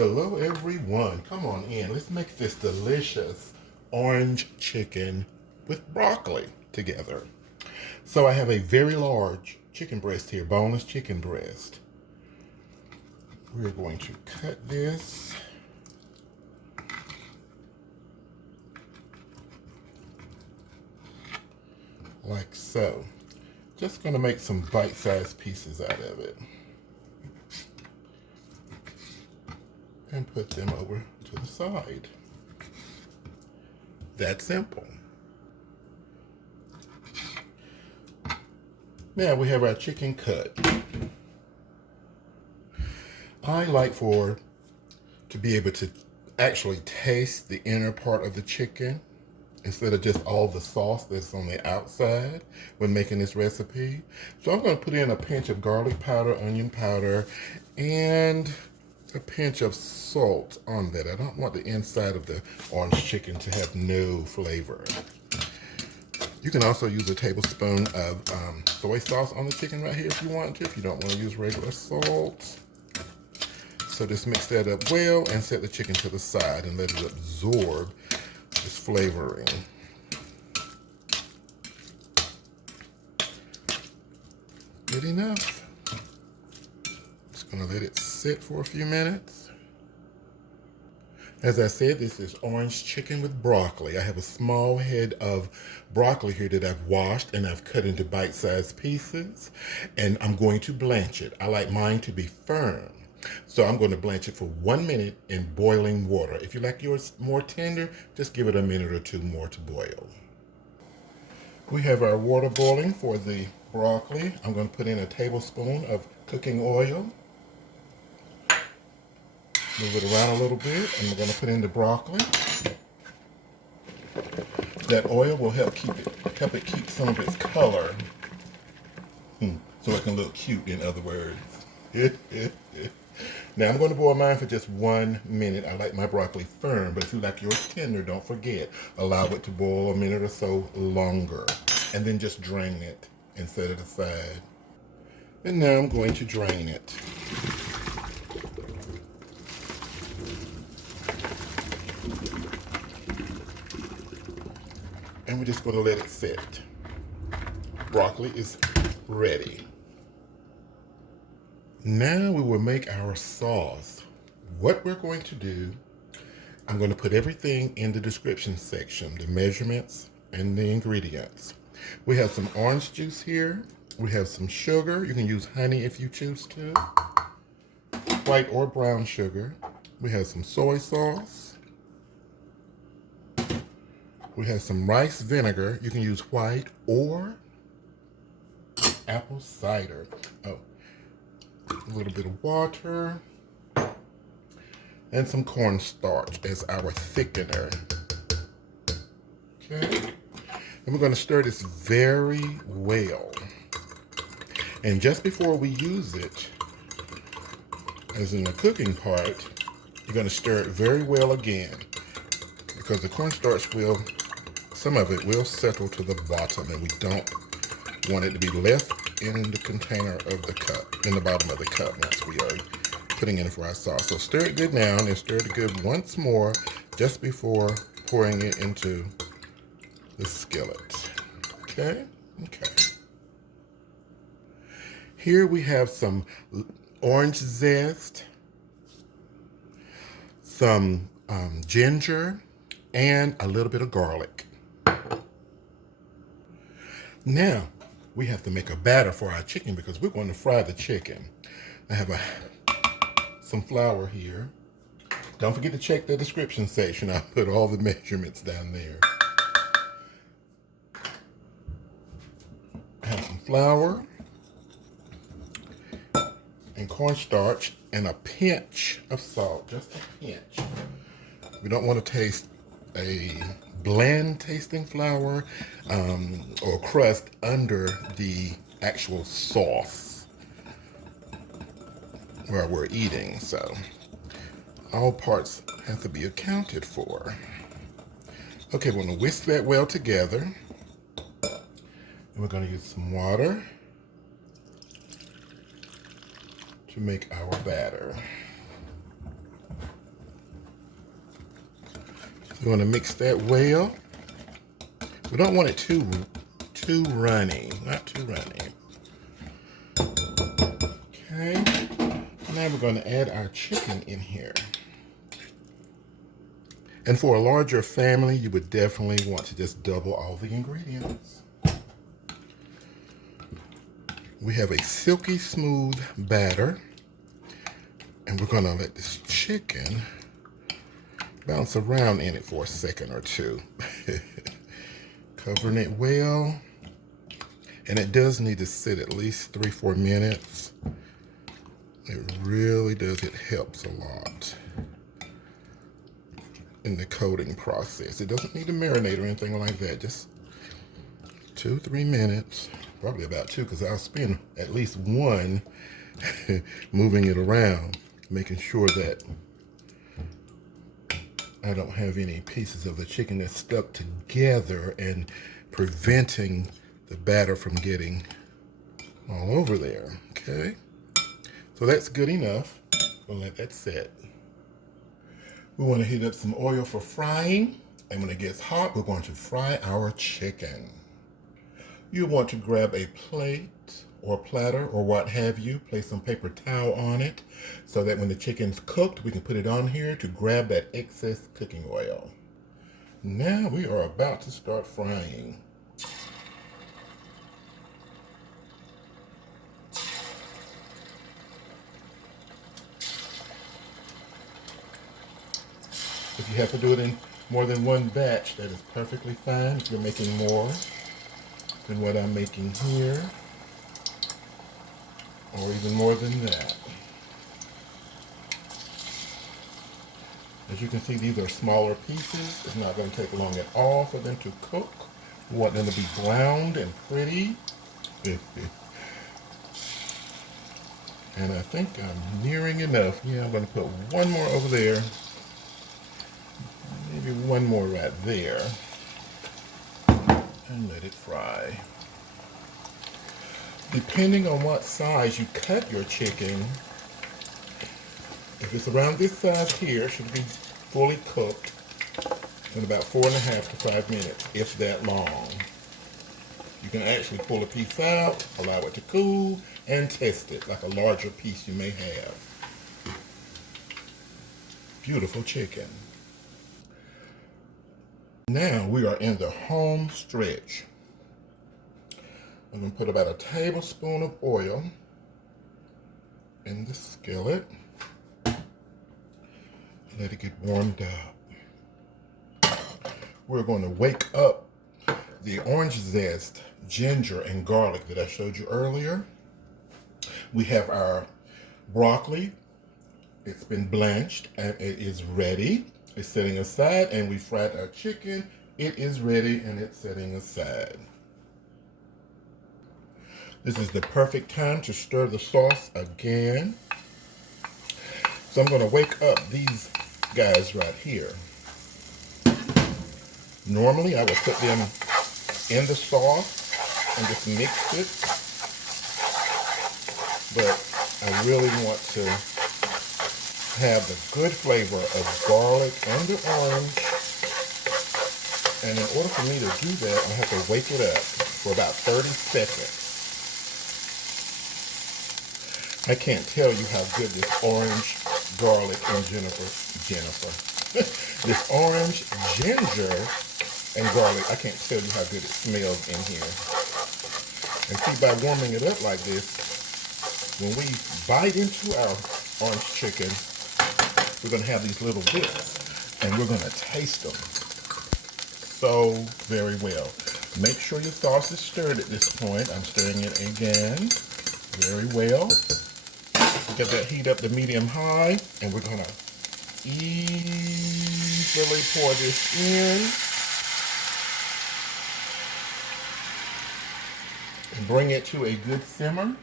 Hello everyone, come on in. Let's make this delicious orange chicken with broccoli together. So I have a very large chicken breast here, boneless chicken breast. We're going to cut this. Like so. Just going to make some bite-sized pieces out of it. And put them over to the side. That simple. Now we have our chicken cut. I like to be able to actually taste the inner part of the chicken instead of just all the sauce that's on the outside when making this recipe. So I'm going to put in a pinch of garlic powder, onion powder, and a pinch of salt on that. I don't want the inside of the orange chicken to have no flavor. You can also use a tablespoon of soy sauce on the chicken right here if you want to, if you don't want to use regular salt. So just mix that up well and set the chicken to the side and let it absorb this flavoring. Good enough. Gonna let it sit for a few minutes. As I said, this is orange chicken with broccoli. I have a small head of broccoli here that I've washed and I've cut into bite-sized pieces, and I'm going to blanch it. I like mine to be firm. So I'm going to blanch it for 1 minute in boiling water. If you like yours more tender, just give it a minute or two more to boil. We have our water boiling for the broccoli. I'm going to put in a tablespoon of cooking oil. Move it around a little bit, and we're going to put in the broccoli. That oil will help it keep some of its color, so it can look cute, in other words. Now I'm going to boil mine for just 1 minute. I like my broccoli firm, but if you like yours tender, don't forget, allow it to boil a minute or so longer, and then just drain it and set it aside. And now I'm going to drain it. And we're just going to let it sit. Broccoli is ready. Now we will make our sauce. What we're going to do, I'm going to put everything in the description section, the measurements and the ingredients. We have some orange juice here. We have some sugar. You can use honey if you choose to. White or brown sugar. We have some soy sauce. We have some rice vinegar. You can use white or apple cider. Oh, a little bit of water and some cornstarch as our thickener. Okay, and we're going to stir this very well. And just before we use it, as in the cooking part, you're going to stir it very well again, because the cornstarch will, some of it will settle to the bottom, and we don't want it to be left in the container of the cup, in the bottom of the cup once we are putting in it for our sauce. So stir it good now and stir it good once more just before pouring it into the skillet. Okay? Okay. Here we have some orange zest, some ginger, and a little bit of garlic. Now, we have to make a batter for our chicken because we're going to fry the chicken. I have some flour here. Don't forget to check the description section. I put all the measurements down there. I have some flour and cornstarch and a pinch of salt, just a pinch. We don't want to taste a bland tasting flour or crust under the actual sauce where we're eating, so all parts have to be accounted for. Okay, we're going to whisk that well together, and we're going to use some water to make our batter. You want to mix that well. We don't want it too runny, not too runny. Okay, now we're going to add our chicken in here. And for a larger family, you would definitely want to just double all the ingredients. We have a silky smooth batter, and we're going to let this chicken bounce around in it for a second or two. Covering it well, and it does need to sit at least 3-4 minutes. It really does, it helps a lot in the coating process. It doesn't need to marinate or anything like that, just 2-3 minutes, probably about 2, because I'll spend at least 1 moving it around, making sure that I don't have any pieces of the chicken that's stuck together and preventing the batter from getting all over there, okay? So that's good enough. We'll let that set. We want to heat up some oil for frying, and when it gets hot, we're going to fry our chicken. You want to grab a plate or platter or what have you, place some paper towel on it so that when the chicken's cooked, we can put it on here to grab that excess cooking oil. Now we are about to start frying. If you have to do it in more than one batch, that is perfectly fine. If you're making more than what I'm making here, or even more than that. As you can see, these are smaller pieces. It's not going to take long at all for them to cook. We want them to be browned and pretty. And I think I'm nearing enough. Yeah, I'm going to put one more over there. Maybe one more right there. And let it fry. Depending on what size you cut your chicken, if it's around this size here, it should be fully cooked in about 4.5 to 5 minutes, if that long. You can actually pull a piece out, allow it to cool, and test it like a larger piece you may have. Beautiful chicken. Now we are in the home stretch. I'm going to put about a tablespoon of oil in the skillet. Let it get warmed up. We're going to wake up the orange zest, ginger, and garlic that I showed you earlier. We have our broccoli. It's been blanched and it is ready. It's setting aside, and we fried our chicken. It is ready and it's setting aside. This is the perfect time to stir the sauce again. So I'm going to wake up these guys right here. Normally I would put them in the sauce and just mix it, but I really want to have the good flavor of garlic and the orange, and in order for me to do that, I have to wake it up for about 30 seconds. I can't tell you how good this orange, garlic, and this orange, ginger, and garlic, I can't tell you how good it smells in here. And see, by warming it up like this, when we bite into our orange chicken, we're going to have these little bits, and we're going to taste them so very well. Make sure your sauce is stirred at this point. I'm stirring it again very well. Get that heat up to medium high, and we're going to easily pour this in and bring it to a good simmer.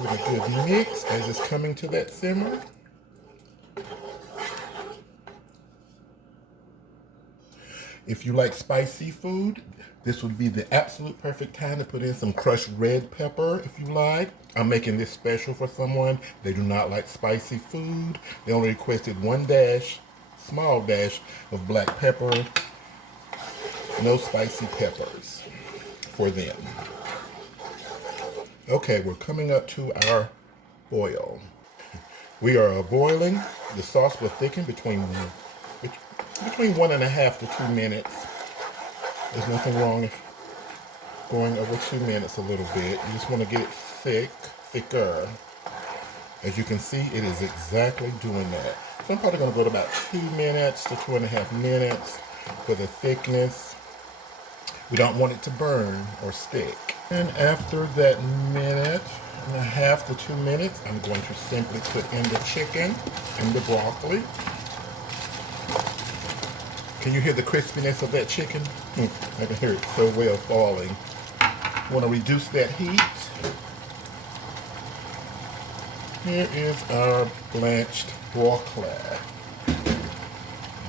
With a good mix as it's coming to that simmer. If you like spicy food, this would be the absolute perfect time to put in some crushed red pepper if you like. I'm making this special for someone. They do not like spicy food. They only requested one dash, small dash of black pepper. No spicy peppers for them. Okay, we're coming up to our boil. We are boiling. The sauce will thicken between 1.5 to 2 minutes. There's nothing wrong with going over 2 minutes a little bit. You just want to get it thicker. As you can see, it is exactly doing that. So I'm probably going to go to about 2 minutes to 2.5 minutes for the thickness. We don't want it to burn or stick. And after that 1.5 to 2 minutes, I'm going to simply put in the chicken and the broccoli. Can you hear the crispiness of that chicken? I can hear it so well falling. Want to reduce that heat. Here is our blanched broccoli.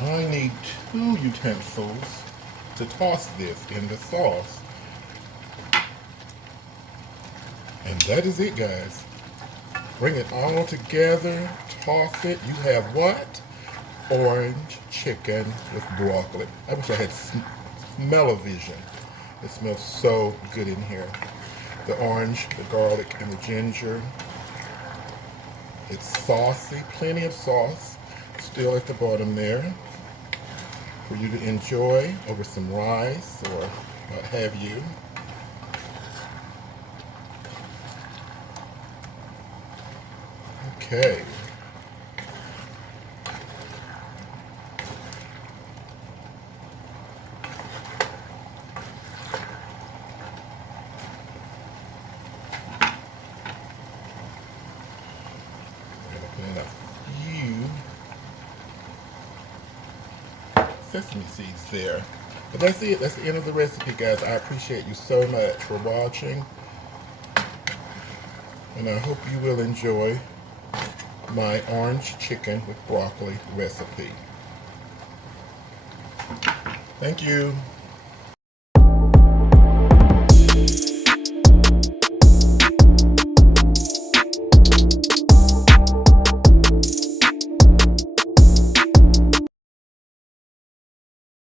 I need 2 utensils to toss this in the sauce. And that is it, guys. Bring it all together, toss it. You have what? Orange chicken with broccoli. I wish I had smell-o-vision. It smells so good in here. The orange, the garlic, and the ginger. It's saucy, plenty of sauce still at the bottom there for you to enjoy over some rice or what have you. Okay. Sesame seeds there. But that's it. That's the end of the recipe, guys. I appreciate you so much for watching. And I hope you will enjoy my orange chicken with broccoli recipe. Thank you.